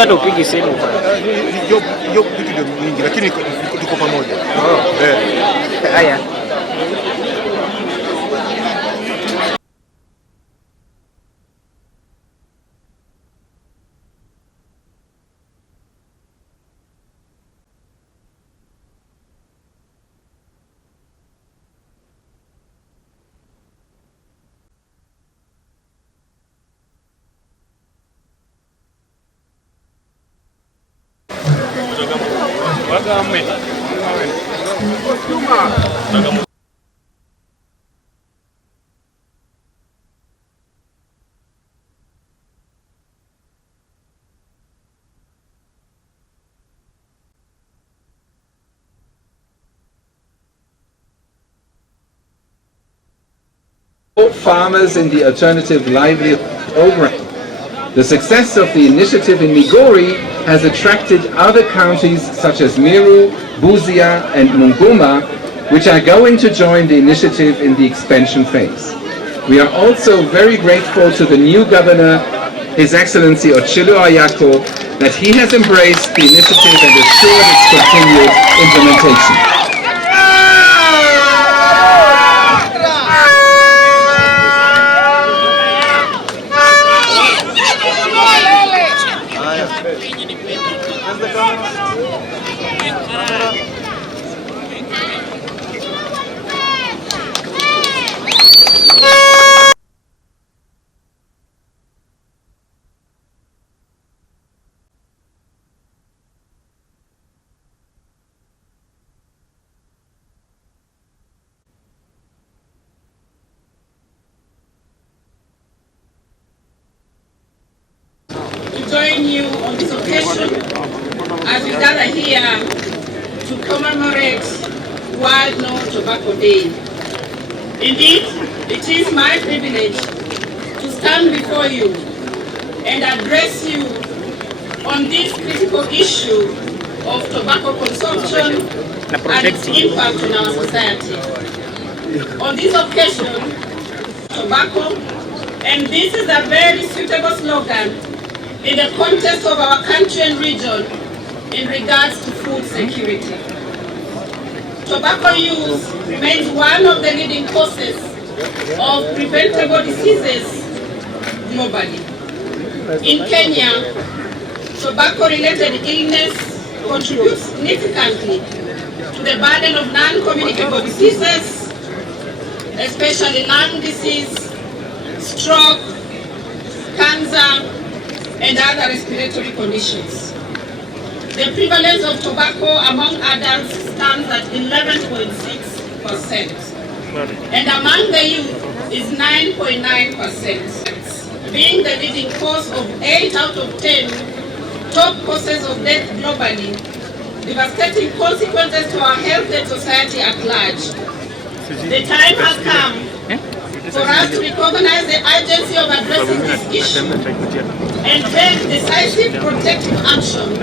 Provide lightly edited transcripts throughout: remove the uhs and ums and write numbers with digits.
tu hata upigi simu. Hiyo vitu ndio mingi, lakini tuko pamoja. Haya. Farmers in the alternative livelihood program. The success of the initiative in Migori has attracted other counties such as Meru, Busia and Mungoma, which are going to join the initiative in the expansion phase. We are also very grateful to the new governor, His Excellency Ochilo Ayako, that he has embraced the initiative and assured its continued implementation. Join you on this occasion as we gather here to commemorate World No Tobacco Day. Indeed, it is my privilege to stand before you and address you on this critical issue of tobacco consumption and its impact on our society. On this occasion, tobacco, and this is a very suitable slogan in the context of our country and region in regards to food security. Tobacco use remains one of the leading causes of preventable diseases globally. In Kenya, tobacco-related illness contributes significantly to the burden of non-communicable diseases, especially lung disease, stroke, cancer, and other respiratory conditions. The prevalence of tobacco among adults stands at 11.6%, and among the youth is 9.9%, being the leading cause of 8 out of 10 top causes of death globally, devastating consequences to our health and society at large. The time has come for us to recognize the urgency of addressing this issue and take decisive protective action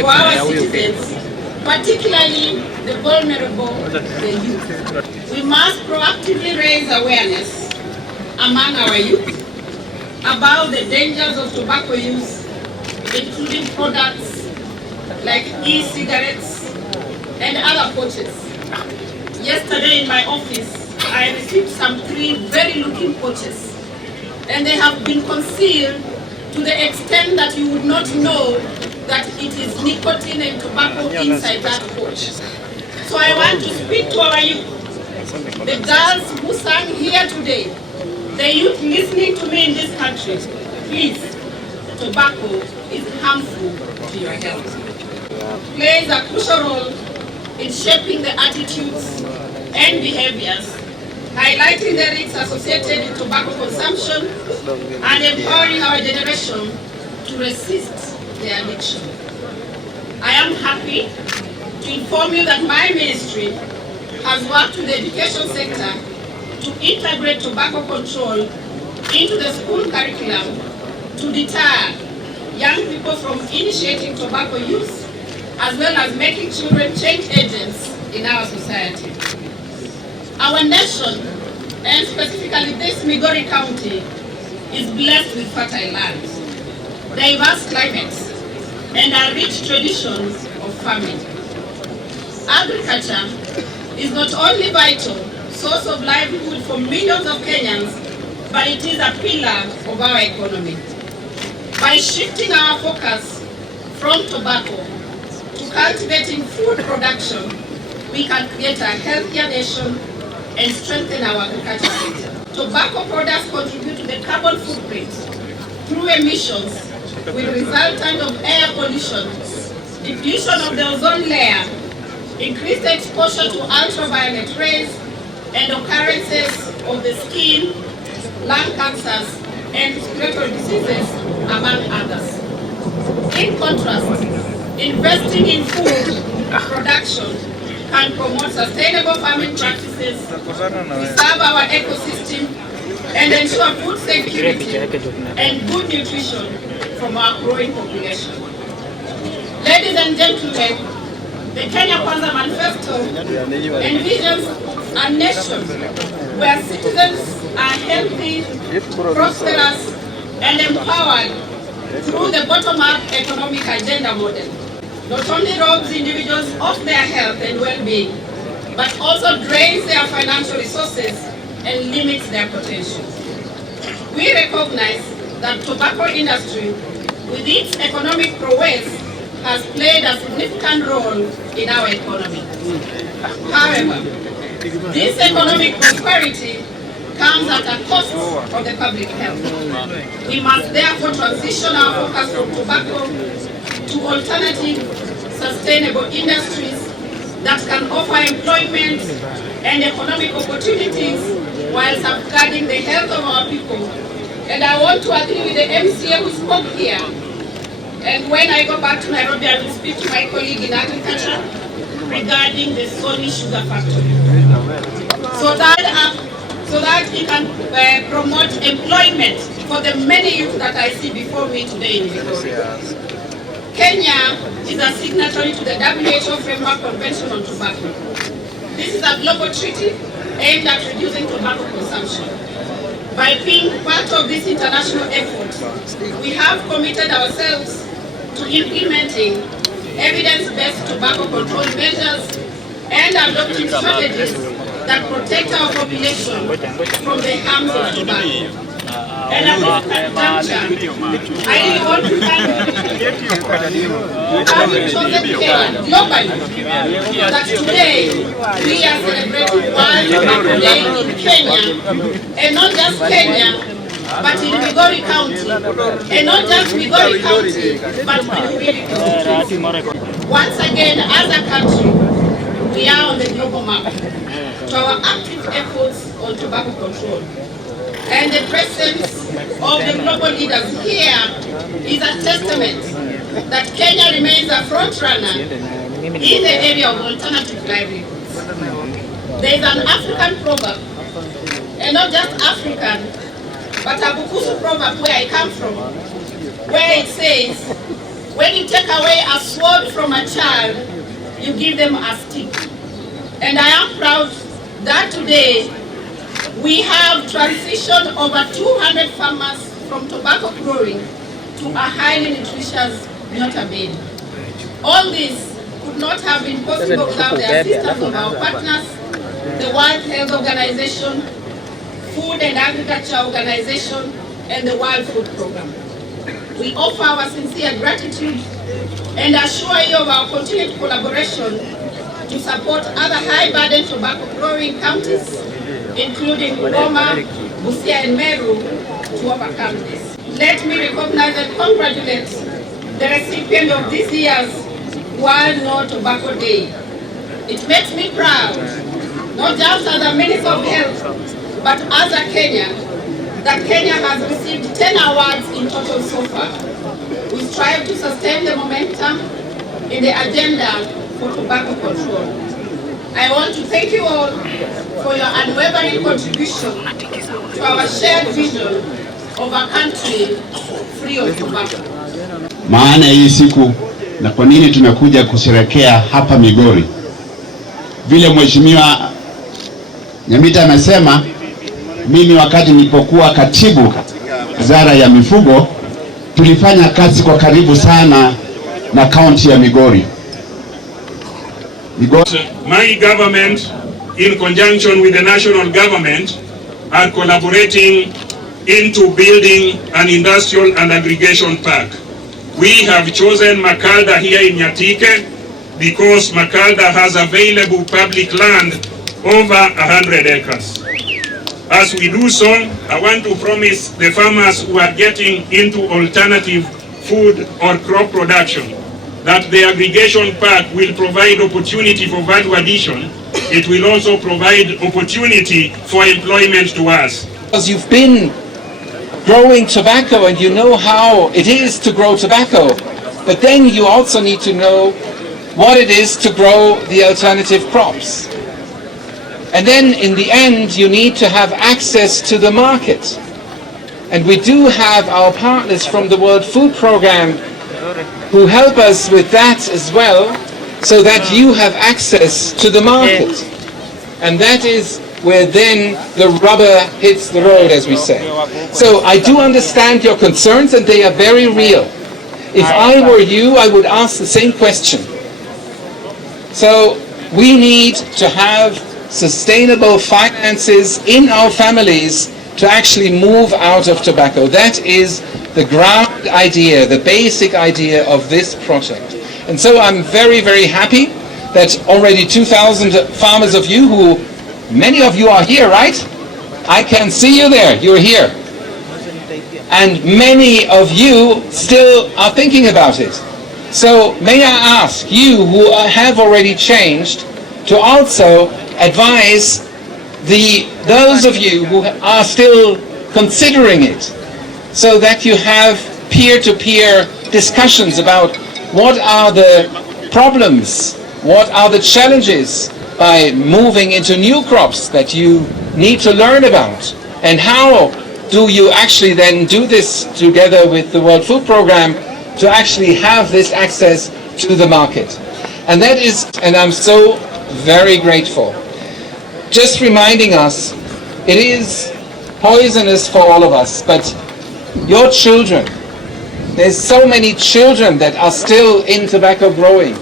for our citizens, particularly the vulnerable, the youth. We must proactively raise awareness among our youth about the dangers of tobacco use, including products like e-cigarettes and other pouches. Yesterday in my office, I received some 3 very looking pouches, and they have been concealed to the extent that you would not know that it is nicotine and tobacco inside that pouch. So I want to speak to our youth, the girls who sang here today, the youth listening to me in this country. Please, tobacco is harmful to your health. It plays a crucial role in shaping the attitudes and behaviors, highlighting the risks associated with tobacco consumption and empowering our generation to resist the addiction. I am happy to inform you that my ministry has worked with the education sector to integrate tobacco control into the school curriculum to deter young people from initiating tobacco use, as well as making children change agents in our society. Our nation, and specifically this Migori County, is blessed with fertile lands, diverse climates, and our rich traditions of farming. Agriculture is not only vital source of livelihood for millions of Kenyans, but it is a pillar of our economy. By shifting our focus from tobacco to cultivating food production, we can create a healthier nation and strengthen our agriculture sector. Tobacco products contribute to the carbon footprint through emissions with resultant of air pollution, depletion of the ozone layer, increased exposure to ultraviolet rays, and occurrences of the skin, lung cancers, and respiratory diseases, among others. In contrast, investing in food production can promote sustainable farming practices, preserve our ecosystem, and ensure food security and good nutrition from our growing population. Ladies and gentlemen, the Kenya Kwanza Manifesto envisions a nation where citizens are healthy, prosperous, and empowered through the bottom-up economic agenda model. Not only robs individuals of their health and well-being, but also drains their financial resources and limits their potential. We recognize that tobacco industry, with its economic prowess, has played a significant role in our economy. However, this economic prosperity comes at a cost of the public health. We must therefore transition our focus from tobacco to alternative, sustainable industries that can offer employment and economic opportunities while safeguarding the health of our people. And I want to agree with the MCA who spoke here. And when I go back to Nairobi, I will speak to my colleague in agriculture regarding the Sony Sugar Factory, so that he can promote employment for the many youth that I see before me today in Victoria. Kenya is a signatory to the WHO Framework Convention on Tobacco. This is a global treaty aimed at reducing tobacco consumption. By being part of this international effort, we have committed ourselves to implementing evidence-based tobacco control measures and adopting strategies that protect our population from the harms of tobacco. And at this juncture, I really want to thank you for having chosen Kenya globally, that today we are celebrating World Tobacco Day in Kenya, and not just Kenya, but in Migori County, and not just Migori County, but Uhuru County. Once again, as a country, we are on the global map to our active efforts on tobacco control. And the presence of the global leaders here is a testament that Kenya remains a front runner in the area of alternative livelihoods. There is an African proverb, and not just African, but a Bukusu proverb where I come from, where it says, when you take away a sword from a child, you give them a stick. And I am proud that today we have transitioned over 200 farmers from tobacco growing to a highly nutritious Nota-Bene. All this could not have been possible without the assistance of our partners, the World Health Organization, Food and Agriculture Organization, and the World Food Programme. We offer our sincere gratitude and assure you of our continued collaboration to support other high-burden tobacco growing counties, including Bungoma, Busia, and Meru, to overcome this. Let me recognize and congratulate the recipient of this year's World No Tobacco Day. It makes me proud, not just as a Minister of Health, but as a Kenyan, that Kenya has received 10 awards in total so far. We strive to sustain the momentum in the agenda for tobacco control. I want to thank you all for your unwavering contribution to our shared vision of a country free of tobacco. Maana hii siku na kwa nini tumekuja kusherehekea hapa Migori? Vile Mheshimiwa Nyamita amesema, mimi wakati nilipokuwa katibu Wizara ya Mifugo tulifanya kazi kwa karibu sana na kaunti ya Migori. My government, in conjunction with the national government, are collaborating into building an industrial and aggregation park. We have chosen Makalda here in Nyatike because Makalda has available public land over 100 acres. As we do so, I want to promise the farmers who are getting into alternative food or crop production that the aggregation park will provide opportunity for value addition. It will also provide opportunity for employment to us. Because you've been growing tobacco and you know how it is to grow tobacco, but then you also need to know what it is to grow the alternative crops. And then in the end you need to have access to the market. And we do have our partners from the World Food Programme who help us with that as well, so that you have access to the market. And that is where then the rubber hits the road, as we say. So I do understand your concerns, and they are very real. If I were you, I would ask the same question. So we need to have sustainable finances in our families to actually move out of tobacco. That is the ground idea, the basic idea of this project. And so I'm very, very happy that already 2,000 farmers of you, who many of you are here, right? I can see you there, you're here. And many of you still are thinking about it. So may I ask you who have already changed to also advise those of you who are still considering it, so that you have peer-to-peer discussions about what are the problems, what are the challenges by moving into new crops that you need to learn about, and how do you actually then do this together with the World Food Programme to actually have this access to the market. And that is, and I'm so very grateful, just reminding us, it is poisonous for all of us, but your children, there's so many children that are still in tobacco growing.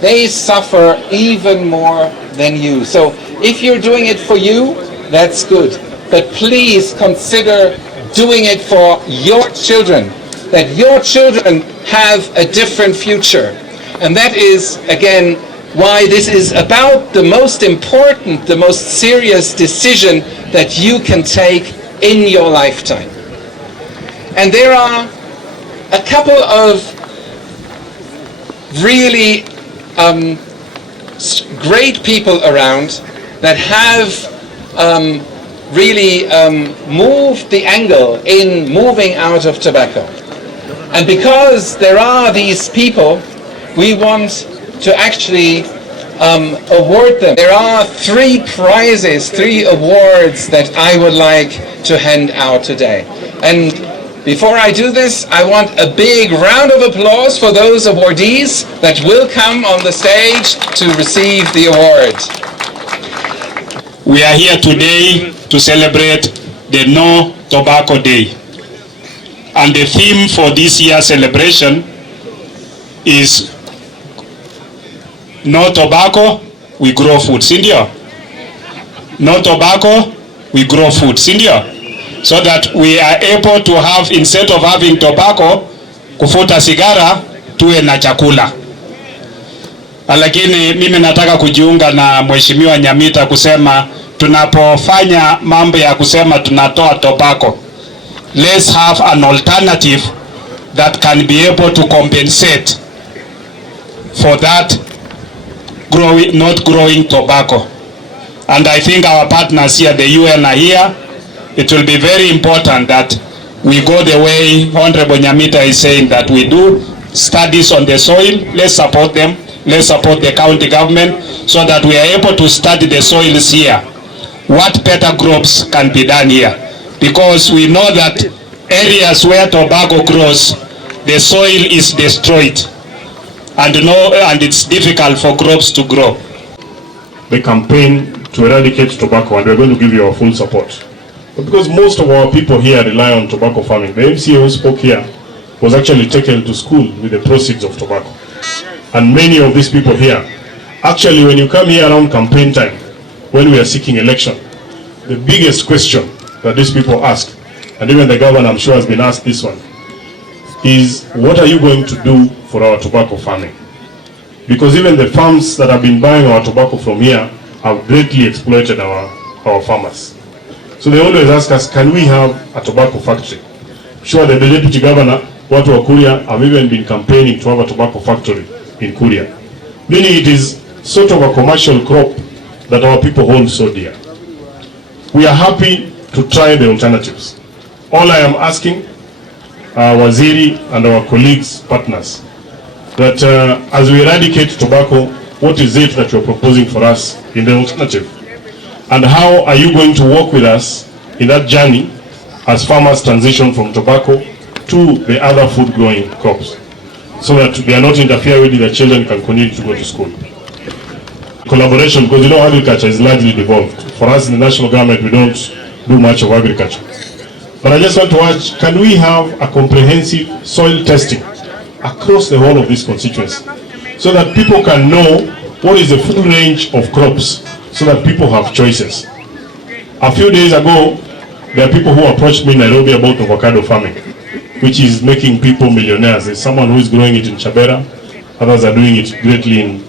They suffer even more than you. So if you're doing it for you, that's good. But please consider doing it for your children, that your children have a different future. And that is, again, why this is about the most important, the most serious decision that you can take in your lifetime. And there are a couple of really great people around that have really moved the angle in moving out of tobacco. And because there are these people, we want to actually award them. There are 3 prizes, 3 awards that I would like to hand out today. And before I do this, I want a big round of applause for those awardees that will come on the stage to receive the award. We are here today to celebrate the No Tobacco Day. And the theme for this year's celebration is No Tobacco, we grow food. Sindio? No tobacco, we grow food. Sindio? So that we are able to have, instead of having tobacco, kufuta sigara, tuwe na chakula. Lakini mimi nataka kujiunga na Mheshimiwa Nyamita kusema tunapofanya mambo ya kusema tunatoa tobacco, let's have an alternative that can be able to compensate for that not growing tobacco. And I think our partners here, the UN, are here. It will be very important that we go the way Honorable Nyamita is saying, that we do studies on the soil. Let's support them. Let's support the county government so that we are able to study the soils here. What better crops can be done here? Because we know that areas where tobacco grows, the soil is destroyed. And it's difficult for crops to grow. The campaign to eradicate tobacco, and we're going to give you our full support. But because most of our people here rely on tobacco farming, the MCA who spoke here was actually taken to school with the proceeds of tobacco. And many of these people here, actually when you come here around campaign time, when we are seeking election, the biggest question that these people ask, and even the governor I'm sure has been asked this one, is what are you going to do for our tobacco farming? Because even the farms that have been buying our tobacco from here have greatly exploited our farmers. So they always ask us, can we have a tobacco factory? Sure, the deputy governor, watu wa Kuria, have even been campaigning to have a tobacco factory in Kuria. Meaning it is sort of a commercial crop that our people hold so dear. We are happy to try the alternatives. All I am asking Waziri and our colleagues, partners, that as we eradicate tobacco, what is it that you're proposing for us in the alternative? And how are you going to work with us in that journey as farmers transition from tobacco to the other food growing crops, so that they are not interfering with their children can continue to go to school? Collaboration, because you know agriculture is largely devolved. For us in the national government, we don't do much of agriculture. But I just want to ask, can we have a comprehensive soil testing across the whole of this constituency, so that people can know what is the full range of crops, so that people have choices? A few days ago, there are people who approached me in Nairobi about avocado farming, which is making people millionaires. There's someone who is growing it in Chabera, others are doing it greatly in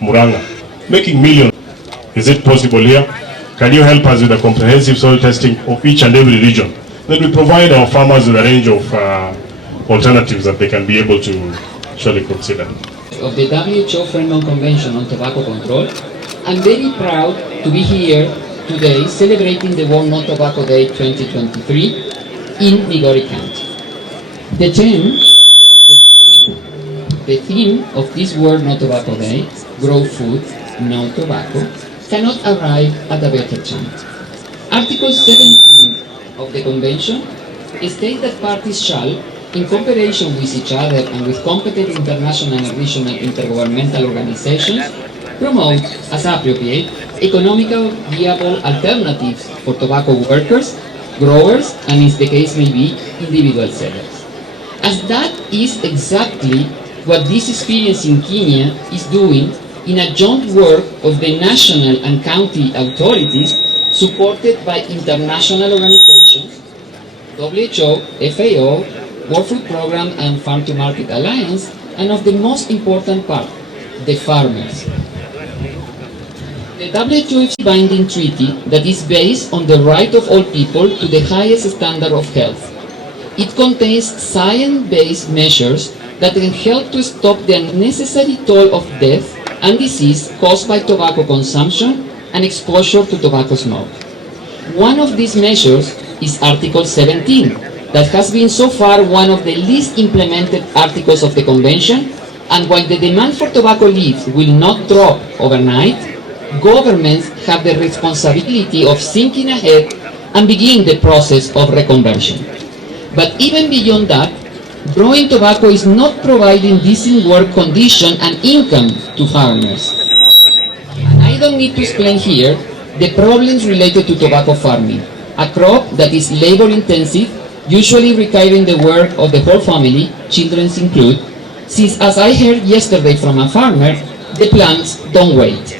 Muranga, making millions. Is it possible here? Can you help us with a comprehensive soil testing of each and every region? Then we provide our farmers with a range of alternatives that they can be able to surely consider. Of the WHO Framework Convention on Tobacco Control, I'm very proud to be here today celebrating the World No Tobacco Day 2023 in Migori County. The theme of this World No Tobacco Day, Grow Food, No Tobacco, cannot arrive at a better time. Article 17 of the Convention states that parties shall, in cooperation with each other and with competent international and regional intergovernmental organizations, promote, as appropriate, economical viable alternatives for tobacco workers, growers, and, in the case may be, individual sellers. As that is exactly what this experience in Kenya is doing in a joint work of the national and county authorities supported by international organizations, WHO, FAO, World Food Program and Farm to Market Alliance, and of the most important part, the farmers. The WHO is a binding treaty that is based on the right of all people to the highest standard of health. It contains science-based measures that can help to stop the unnecessary toll of death and disease caused by tobacco consumption and exposure to tobacco smoke. One of these measures is Article 17, that has been so far one of the least implemented articles of the Convention, and while the demand for tobacco leaves will not drop overnight, governments have the responsibility of thinking ahead and begin the process of reconversion. But even beyond that, growing tobacco is not providing decent work conditions and income to farmers. And I don't need to explain here the problems related to tobacco farming, a crop that is labor-intensive, usually requiring the work of the whole family, children included, since, as I heard yesterday from a farmer, the plants don't wait.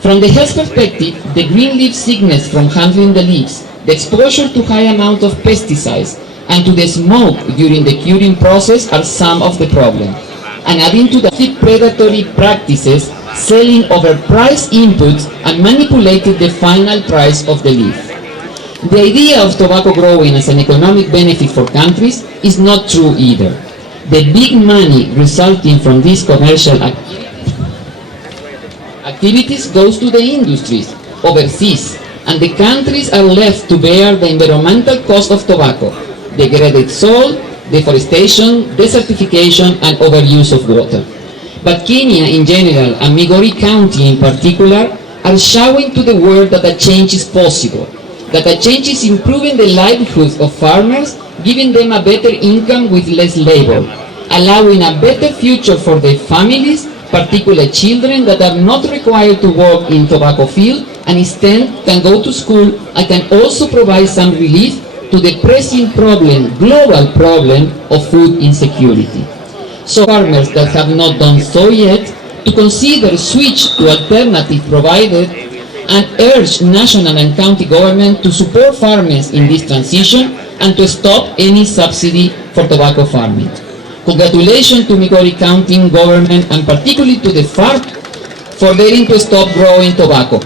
From the health perspective, the green leaf sickness from handling the leaves, the exposure to high amount of pesticides, and to the smoke during the curing process are some of the problems. And adding to the predatory practices, selling overpriced inputs and manipulating the final price of the leaf. The idea of tobacco growing as an economic benefit for countries is not true either. The big money resulting from these commercial activities goes to the industries overseas, and the countries are left to bear the environmental cost of tobacco, degraded soil, deforestation, desertification, and overuse of water. But Kenya in general, and Migori County in particular, are showing to the world that a change is possible, that a change is improving the livelihoods of farmers, giving them a better income with less labor, allowing a better future for their families, particularly children that are not required to work in tobacco field and instead can go to school and can also provide some relief to the pressing problem, global problem of food insecurity. So farmers that have not done so yet to consider switch to alternative provided and urge national and county government to support farmers in this transition and to stop any subsidy for tobacco farming. Congratulations to Migori County government and particularly to the farm for daring to stop growing tobacco.